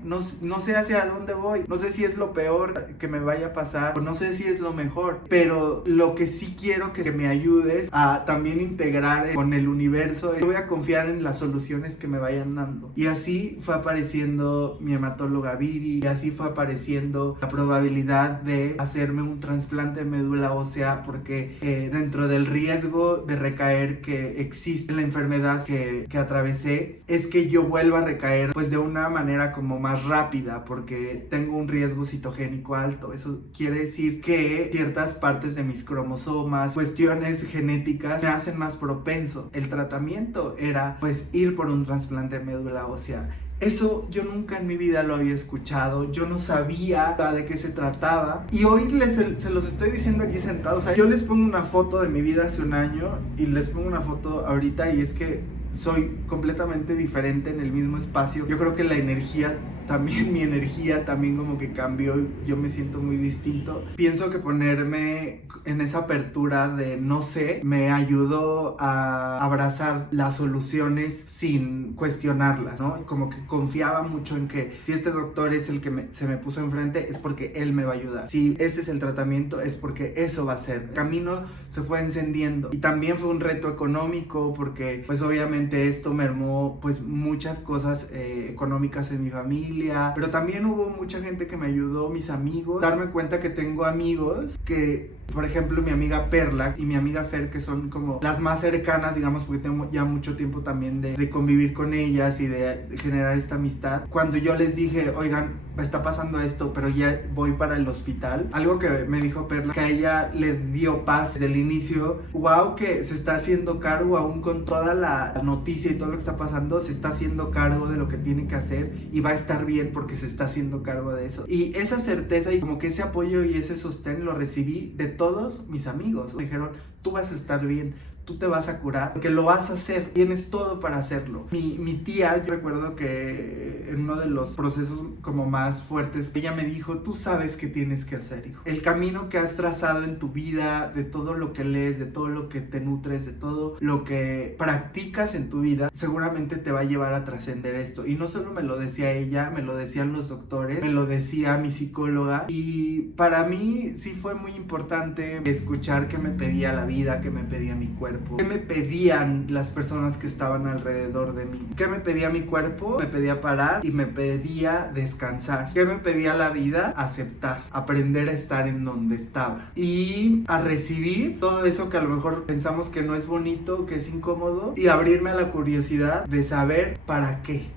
hacia dónde voy, no sé si es lo peor que me vaya a pasar o no sé si es lo mejor, pero lo que sí quiero que me ayudes a también integrar con el universo, voy a confiar en las soluciones que me vayan dando. Y así fue apareciendo mi hematóloga Viri, y así fue apareciendo la probabilidad de hacerme un trasplante de médula ósea, porque dentro del riesgo de recaer que existe la enfermedad que atravesé, es que yo vuelva a recaer pues de una manera como más rápida, porque tengo un riesgo citogénico alto. Eso quiere decir que ciertas partes de mis cromosomas, cuestiones genéticas, me hacen más propenso. El tratamiento era pues ir por un trasplante de médula ósea. Eso yo nunca en mi vida lo había escuchado, yo no sabía de qué se trataba y hoy se los estoy diciendo aquí sentados. O sea, yo les pongo una foto de mi vida hace un año y les pongo una foto ahorita y es que soy completamente diferente en el mismo espacio. Yo creo que la energía también, mi energía también como que cambió, yo me siento muy distinto. Pienso que ponerme en esa apertura de no sé, me ayudó a abrazar las soluciones sin cuestionarlas, ¿no? Como que confiaba mucho en que si este doctor es el que se me puso enfrente, es porque él me va a ayudar. Si este es el tratamiento, es porque eso va a ser. El camino se fue encendiendo y también fue un reto económico porque pues obviamente esto mermó pues muchas cosas económicas en mi familia, pero también hubo mucha gente que me ayudó, mis amigos, darme cuenta que tengo amigos que, por ejemplo, mi amiga Perla y mi amiga Fer, que son como las más cercanas, digamos, porque tengo ya mucho tiempo también de convivir con ellas y de generar esta amistad. Cuando yo les dije, oigan, está pasando esto, pero ya voy para el hospital, algo que me dijo Perla, que a ella le dio paz desde el inicio. Wow, que se está haciendo cargo, aún con toda la noticia y todo lo que está pasando, se está haciendo cargo de lo que tiene que hacer y va a estar bien porque se está haciendo cargo de eso. Y esa certeza y como que ese apoyo y ese sostén lo recibí de todos mis amigos. Me dijeron, tú vas a estar bien, tú te vas a curar, porque lo vas a hacer, tienes todo para hacerlo. Mi tía, yo recuerdo que en uno de los procesos como más fuertes, ella me dijo, tú sabes qué tienes que hacer, hijo. El camino que has trazado en tu vida, de todo lo que lees, de todo lo que te nutres, de todo lo que practicas en tu vida, seguramente te va a llevar a trascender esto. Y no solo me lo decía ella, me lo decían los doctores, me lo decía mi psicóloga, y para mí sí fue muy importante escuchar que me pedía la vida, que me pedía mi cuerpo. ¿Qué me pedían las personas que estaban alrededor de mí? ¿Qué me pedía mi cuerpo? Me pedía parar y me pedía descansar. ¿Qué me pedía la vida? Aceptar, aprender a estar en donde estaba y a recibir todo eso que a lo mejor pensamos que no es bonito, que es incómodo, y abrirme a la curiosidad de saber para qué.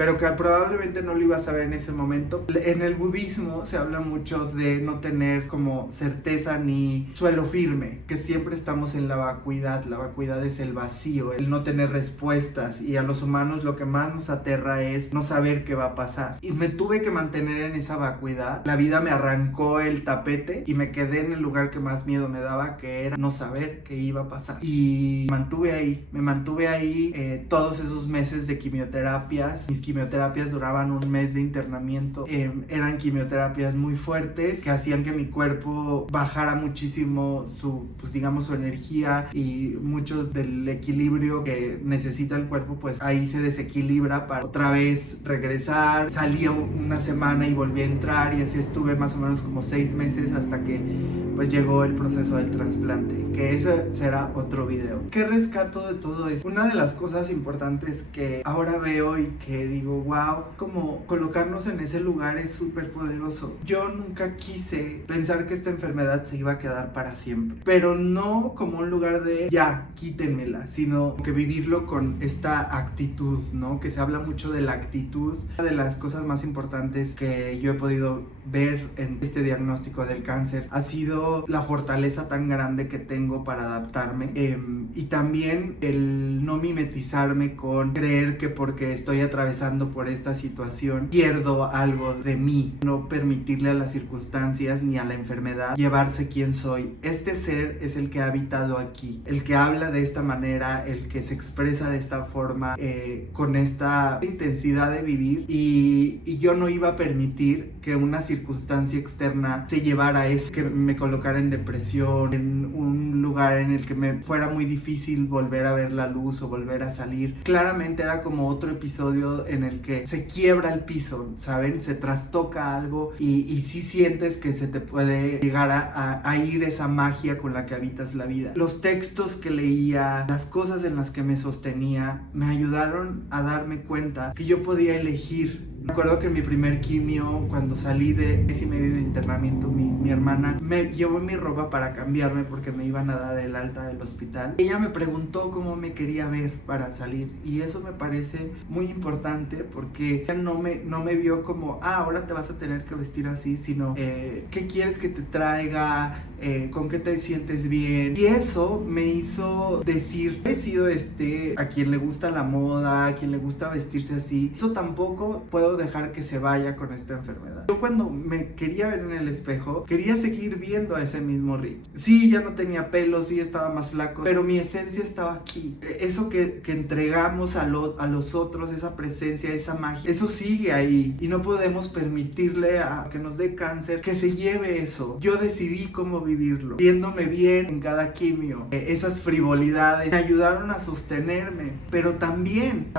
pero que probablemente no lo iba a saber en ese momento. En el budismo se habla mucho de no tener como certeza ni suelo firme, que siempre estamos en la vacuidad. La vacuidad es el vacío, el no tener respuestas, y a los humanos lo que más nos aterra es no saber qué va a pasar. Y me tuve que mantener en esa vacuidad. La vida me arrancó el tapete y me quedé en el lugar que más miedo me daba, que era no saber qué iba a pasar. Y me mantuve ahí todos esos meses de quimioterapias. Mis quimioterapias duraban un mes de internamiento. Eran quimioterapias muy fuertes que hacían que mi cuerpo bajara muchísimo su energía, y mucho del equilibrio que necesita el cuerpo, pues ahí se desequilibra para otra vez regresar. Salía una semana y volví a entrar, y así estuve más o menos como 6 meses hasta que pues llegó el proceso del trasplante, que eso será otro video. ¿Qué rescato de todo esto? Una de las cosas importantes que ahora veo y que digo, wow, como colocarnos en ese lugar es súper poderoso. Yo nunca quise pensar que esta enfermedad se iba a quedar para siempre, pero no como un lugar de ya, quítenmela, sino que vivirlo con esta actitud, ¿no? Que se habla mucho de la actitud. Una de las cosas más importantes que yo he podido ver en este diagnóstico del cáncer ha sido la fortaleza tan grande que tengo para adaptarme, y también el no mimetizarme con creer que porque estoy atravesando por esta situación pierdo algo de mí. No permitirle a las circunstancias ni a la enfermedad llevarse quién soy. Este ser es el que ha habitado aquí, el que habla de esta manera, el que se expresa de esta forma, con esta intensidad de vivir, y yo no iba a permitir que una circunstancia externa se llevara a eso, que me colocara en depresión, en un lugar en el que me fuera muy difícil volver a ver la luz o volver a salir. Claramente era como otro episodio en el que se quiebra el piso, ¿saben? Se trastoca algo, y sí sientes que se te puede llegar a ir esa magia con la que habitas la vida. Los textos que leía, las cosas en las que me sostenía, me ayudaron a darme cuenta que yo podía elegir. Me acuerdo que en mi primer quimio, cuando salí de 10 y medio de internamiento, mi hermana me llevó mi ropa para cambiarme porque me iban a dar el alta del hospital. Ella me preguntó cómo me quería ver para salir, y eso me parece muy importante porque ella no me vio como, ahora te vas a tener que vestir así, sino ¿qué quieres que te traiga? ¿Con qué te sientes bien? Y eso me hizo decir, he sido a quien le gusta la moda, a quien le gusta vestirse así, eso tampoco puedo dejar que se vaya con esta enfermedad. Yo cuando me quería ver en el espejo, quería seguir viendo a ese mismo Rick. Sí, ya no tenía pelo, sí estaba más flaco, pero mi esencia estaba aquí. Eso que entregamos a los otros, esa presencia, esa magia, eso sigue ahí, y no podemos permitirle a que nos dé cáncer que se lleve eso. Yo decidí cómo vivirlo, viéndome bien en cada quimio. Esas frivolidades me ayudaron a sostenerme, pero también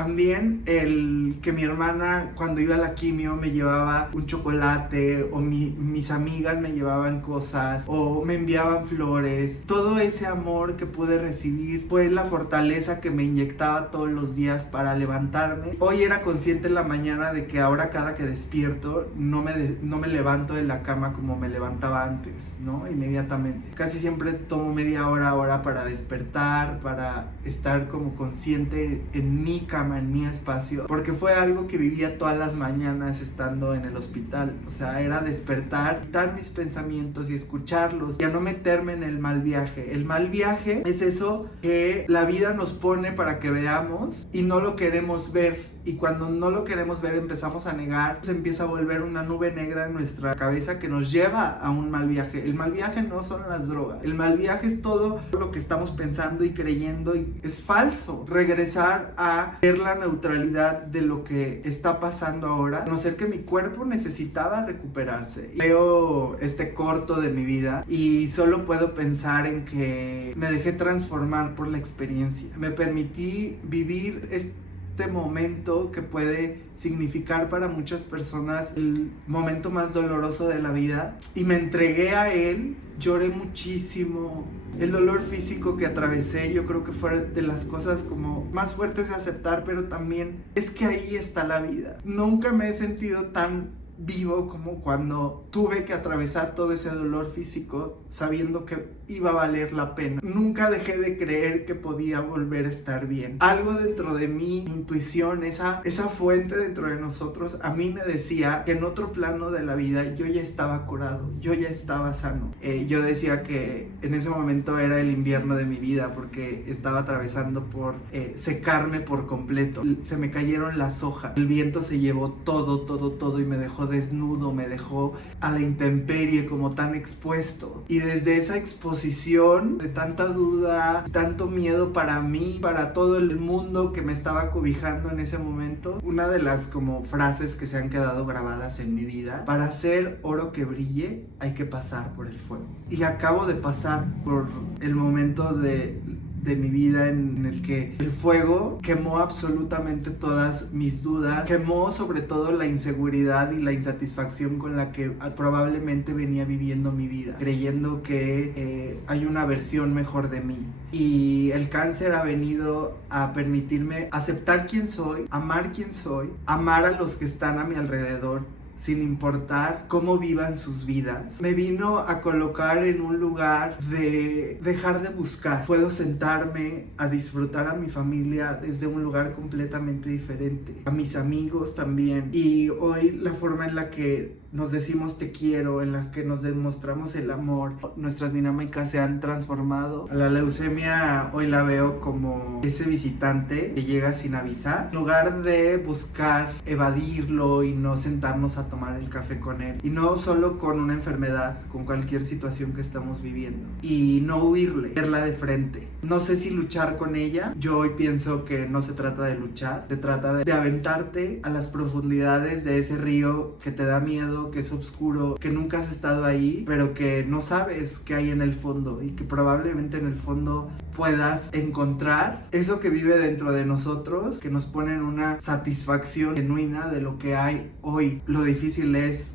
el que mi hermana cuando iba a la quimio me llevaba un chocolate, o mis amigas me llevaban cosas, o me enviaban flores. Todo ese amor que pude recibir fue la fortaleza que me inyectaba todos los días para levantarme. Hoy era consciente en la mañana de que ahora cada que despierto no me levanto de la cama como me levantaba antes, ¿no? Inmediatamente. Casi siempre tomo media hora para despertar, para estar como consciente en mi cama, en mi espacio, porque fue algo que vivía todas las mañanas estando en el hospital. O sea, era despertar, quitar mis pensamientos y escucharlos, y a no meterme en el mal viaje. El mal viaje es eso que la vida nos pone para que veamos y no lo queremos ver. Y cuando no lo queremos ver, empezamos a negar, se empieza a volver una nube negra en nuestra cabeza que nos lleva a un mal viaje. El mal viaje no son las drogas, el mal viaje es todo lo que estamos pensando y creyendo, y es falso. Regresar a ver la neutralidad de lo que está pasando ahora, a no ser que mi cuerpo necesitaba recuperarse. Veo este corto de mi vida y solo puedo pensar en que me dejé transformar por la experiencia. Me permití vivir este momento que puede significar para muchas personas el momento más doloroso de la vida, y me entregué a él. Lloré muchísimo. El dolor físico que atravesé, yo creo que fue de las cosas como más fuertes de aceptar, pero también es que ahí está la vida. Nunca me he sentido tan vivo como cuando tuve que atravesar todo ese dolor físico sabiendo que iba a valer la pena. Nunca dejé de creer que podía volver a estar bien. Algo dentro de mi intuición, esa fuente dentro de nosotros, a mí me decía que en otro plano de la vida yo ya estaba curado, yo ya estaba sano. Yo decía que en ese momento era el invierno de mi vida porque estaba atravesando por secarme por completo. Se me cayeron las hojas, el viento se llevó todo y me dejó desnudo, me dejó a la intemperie, como tan expuesto. Y desde esa exposición de tanta duda, tanto miedo para mí, para todo el mundo que me estaba cobijando en ese momento, una de las como frases que se han quedado grabadas en mi vida: para hacer oro que brille hay que pasar por el fuego. Y acabo de pasar por el momento de mi vida en el que el fuego quemó absolutamente todas mis dudas, quemó sobre todo la inseguridad y la insatisfacción con la que probablemente venía viviendo mi vida, creyendo que hay una versión mejor de mí. Y el cáncer ha venido a permitirme aceptar quién soy, amar quién soy, amar a los que están a mi alrededor, sin importar cómo vivan sus vidas. Me vino a colocar en un lugar de dejar de buscar. Puedo sentarme a disfrutar a mi familia desde un lugar completamente diferente, a mis amigos también. Y hoy la forma en la que nos decimos te quiero, en la que nos demostramos el amor, nuestras dinámicas se han transformado. A la leucemia hoy la veo como ese visitante que llega sin avisar. En lugar de buscar evadirlo y no sentarnos a tomar el café con él, y no solo con una enfermedad, con cualquier situación que estamos viviendo, y no huirle, verla de frente. No sé si luchar con ella. Yo hoy pienso que no se trata de luchar, se trata de aventarte a las profundidades de ese río que te da miedo, que es oscuro, que nunca has estado ahí, pero que no sabes qué hay en el fondo, y que probablemente en el fondo puedas encontrar eso que vive dentro de nosotros, que nos pone en una satisfacción genuina de lo que hay hoy. Lo difícil es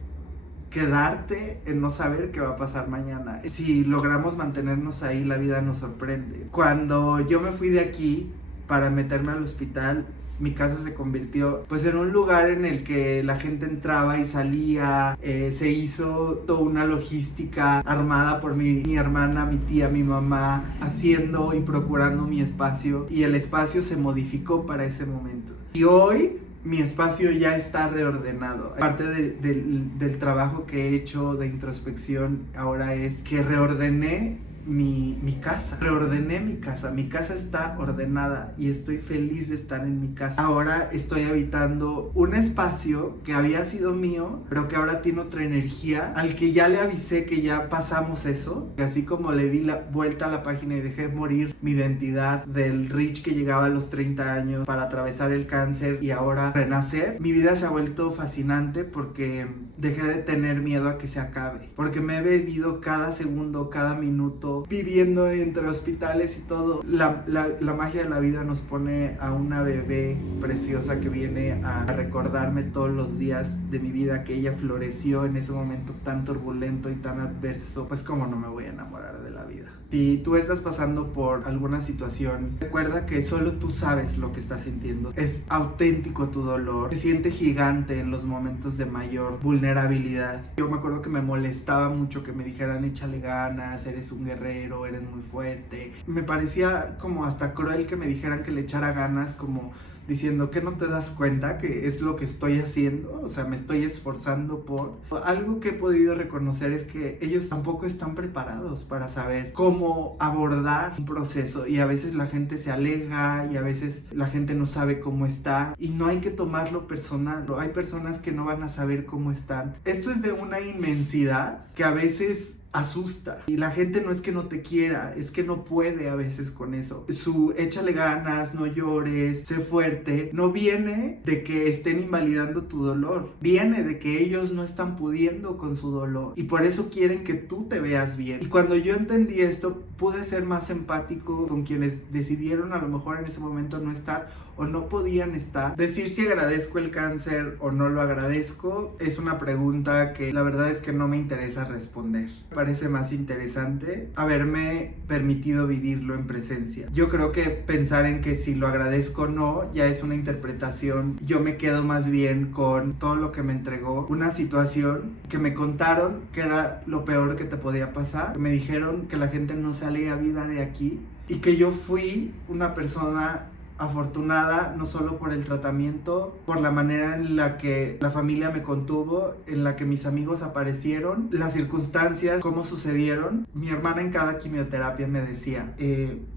quedarte en no saber qué va a pasar mañana. Si logramos mantenernos ahí, la vida nos sorprende. Cuando yo me fui de aquí para meterme al hospital, mi casa se convirtió pues en un lugar en el que la gente entraba y salía. Se hizo toda una logística armada por mi hermana, mi tía, mi mamá, haciendo y procurando mi espacio, y el espacio se modificó para ese momento. Y hoy mi espacio ya está reordenado. Parte del trabajo que he hecho de introspección ahora es que reordené mi casa, reordené mi casa está ordenada y estoy feliz de estar en mi casa. Ahora estoy habitando un espacio que había sido mío, pero que ahora tiene otra energía, al que ya le avisé que ya pasamos eso, que así como le di la vuelta a la página y dejé morir mi identidad del Rich que llegaba a los 30 años para atravesar el cáncer y ahora renacer, mi vida se ha vuelto fascinante porque dejé de tener miedo a que se acabe, porque me he vivido cada segundo, cada minuto, viviendo entre hospitales y todo. La magia de la vida nos pone a una bebé preciosa que viene a recordarme todos los días de mi vida que ella floreció en ese momento tan turbulento y tan adverso. Pues cómo no me voy a enamorar de la vida. Si tú estás pasando por alguna situación, recuerda que solo tú sabes lo que estás sintiendo. Es auténtico tu dolor, se siente gigante en los momentos de mayor vulnerabilidad. Yo me acuerdo que me molestaba mucho que me dijeran échale ganas, eres un guerrero, eres muy fuerte. Me parecía como hasta cruel que me dijeran que le echara ganas, como diciendo que no te das cuenta que es lo que estoy haciendo, o sea, me estoy esforzando por... Algo que he podido reconocer es que ellos tampoco están preparados para saber cómo abordar un proceso, y a veces la gente se aleja y a veces la gente no sabe cómo está, y no hay que tomarlo personal. Hay personas que no van a saber cómo están. Esto es de una inmensidad que a veces asusta, y la gente no es que no te quiera, es que no puede a veces con eso. Su échale ganas, no llores, sé fuerte, no viene de que estén invalidando tu dolor, viene de que ellos no están pudiendo con su dolor y por eso quieren que tú te veas bien. Y cuando yo entendí esto, pude ser más empático con quienes decidieron a lo mejor en ese momento no estar, o no podían estar. Decir si agradezco el cáncer o no lo agradezco es una pregunta que la verdad es que no me interesa responder. Me parece más interesante haberme permitido vivirlo en presencia. Yo creo que pensar en que si lo agradezco o no ya es una interpretación. Yo me quedo más bien con todo lo que me entregó, una situación que me contaron que era lo peor que te podía pasar. Me dijeron que la gente no salía viva de aquí y que yo fui una persona afortunada no solo por el tratamiento, por la manera en la que la familia me contuvo, en la que mis amigos aparecieron, las circunstancias, cómo sucedieron. Mi hermana en cada quimioterapia me decía,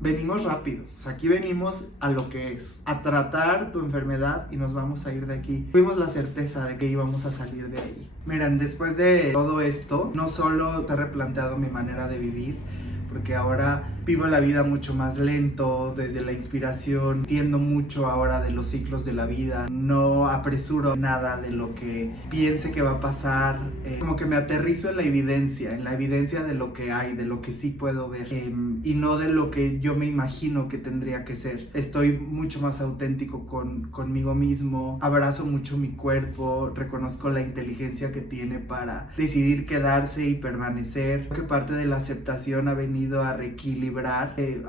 venimos rápido, o sea, aquí venimos a lo que es, a tratar tu enfermedad y nos vamos a ir de aquí. Tuvimos la certeza de que íbamos a salir de ahí. Miren, después de todo esto, no solo se ha replanteado mi manera de vivir, porque ahora vivo la vida mucho más lento, desde la inspiración, entiendo mucho ahora de los ciclos de la vida, no apresuro nada de lo que piense que va a pasar, como que me aterrizo en la evidencia de lo que hay, de lo que sí puedo ver, y no de lo que yo me imagino que tendría que ser. Estoy mucho más auténtico conmigo mismo, abrazo mucho mi cuerpo, reconozco la inteligencia que tiene para decidir quedarse y permanecer. Creo que parte de la aceptación ha venido a reequilibrar.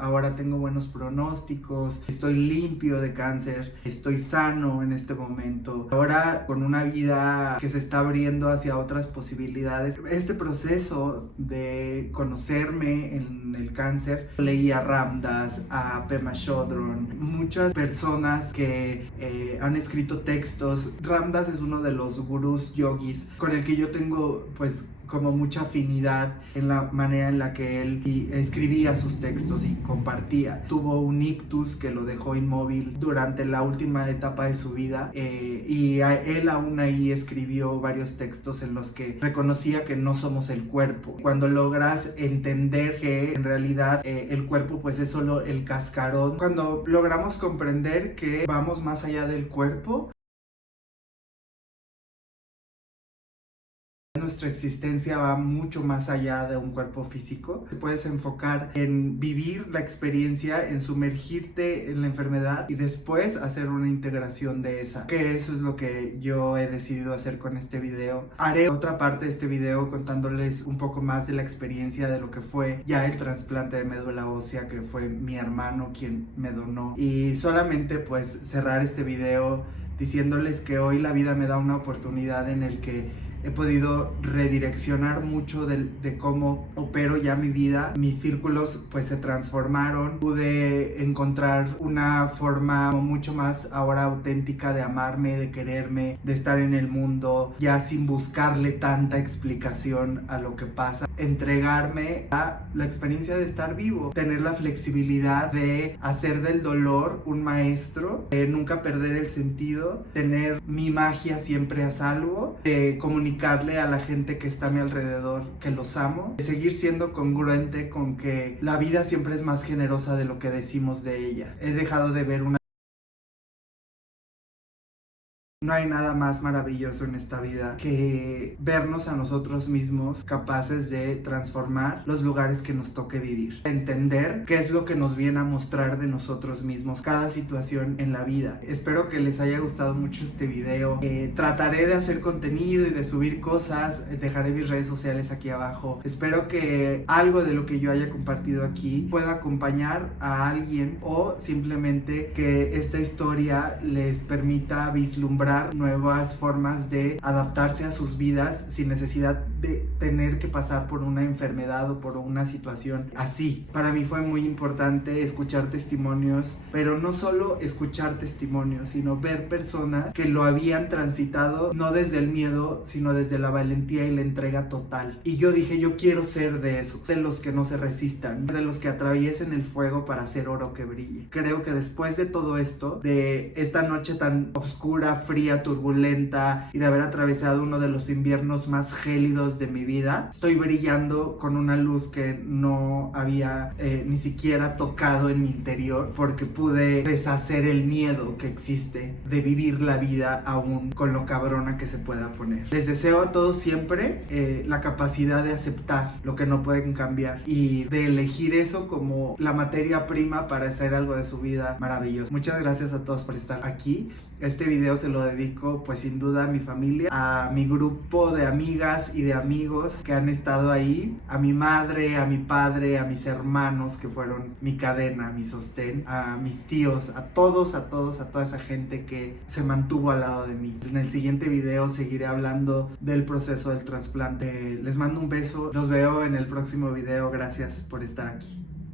Ahora tengo buenos pronósticos, estoy limpio de cáncer, estoy sano en este momento. Ahora con una vida que se está abriendo hacia otras posibilidades. Este proceso de conocerme en el cáncer, leí a Ram Dass, a Pema Chodron, muchas personas que han escrito textos. Ram Dass es uno de los gurús yogis con el que yo tengo pues como mucha afinidad en la manera en la que él escribía sus textos y compartía. Tuvo un ictus que lo dejó inmóvil durante la última etapa de su vida, y él aún ahí escribió varios textos en los que reconocía que no somos el cuerpo. Cuando logras entender que en realidad el cuerpo pues es solo el cascarón, cuando logramos comprender que vamos más allá del cuerpo, nuestra existencia va mucho más allá de un cuerpo físico. Te puedes enfocar en vivir la experiencia, en sumergirte en la enfermedad y después hacer una integración de esa. Que eso es lo que yo he decidido hacer con este video. Haré otra parte de este video contándoles un poco más de la experiencia de lo que fue ya el trasplante de médula ósea, que fue mi hermano quien me donó. Y solamente pues cerrar este video diciéndoles que hoy la vida me da una oportunidad en el que he podido redireccionar mucho de cómo opero ya mi vida. Mis círculos pues se transformaron. Pude encontrar una forma mucho más ahora auténtica de amarme, de quererme, de estar en el mundo, ya sin buscarle tanta explicación a lo que pasa. Entregarme a la experiencia de estar vivo. Tener la flexibilidad de hacer del dolor un maestro, de nunca perder el sentido, tener mi magia siempre a salvo, de comunicarle a la gente que está a mi alrededor que los amo, de seguir siendo congruente con que la vida siempre es más generosa de lo que decimos de ella. He dejado de ver una... No hay nada más maravilloso en esta vida que vernos a nosotros mismos capaces de transformar los lugares que nos toque vivir. Entender qué es lo que nos viene a mostrar de nosotros mismos cada situación en la vida. Espero que les haya gustado mucho este video. Trataré de hacer contenido y de subir cosas. Dejaré mis redes sociales aquí abajo. Espero que algo de lo que yo haya compartido aquí pueda acompañar a alguien o simplemente que esta historia les permita vislumbrar nuevas formas de adaptarse a sus vidas sin necesidad de tener que pasar por una enfermedad o por una situación así. Para mí fue muy importante escuchar testimonios, pero no solo escuchar testimonios, sino ver personas que lo habían transitado no desde el miedo, sino desde la valentía y la entrega total. Y yo dije, yo quiero ser de esos, de los que no se resistan, de los que atraviesen el fuego para hacer oro que brille. Creo que después de todo esto, de esta noche tan oscura, fría, fría, turbulenta y de haber atravesado uno de los inviernos más gélidos de mi vida, estoy brillando con una luz que no había ni siquiera tocado en mi interior, porque pude deshacer el miedo que existe de vivir la vida aún con lo cabrona que se pueda poner. Les deseo a todos siempre la capacidad de aceptar lo que no pueden cambiar y de elegir eso como la materia prima para hacer algo de su vida maravilloso. Muchas gracias a todos por estar aquí. Este video se lo dedico pues sin duda a mi familia, a mi grupo de amigas y de amigos que han estado ahí, a mi madre, a mi padre, a mis hermanos que fueron mi cadena, mi sostén, a mis tíos, a toda esa gente que se mantuvo al lado de mí. En el siguiente video seguiré hablando del proceso del trasplante. Les mando un beso, los veo en el próximo video, gracias por estar aquí.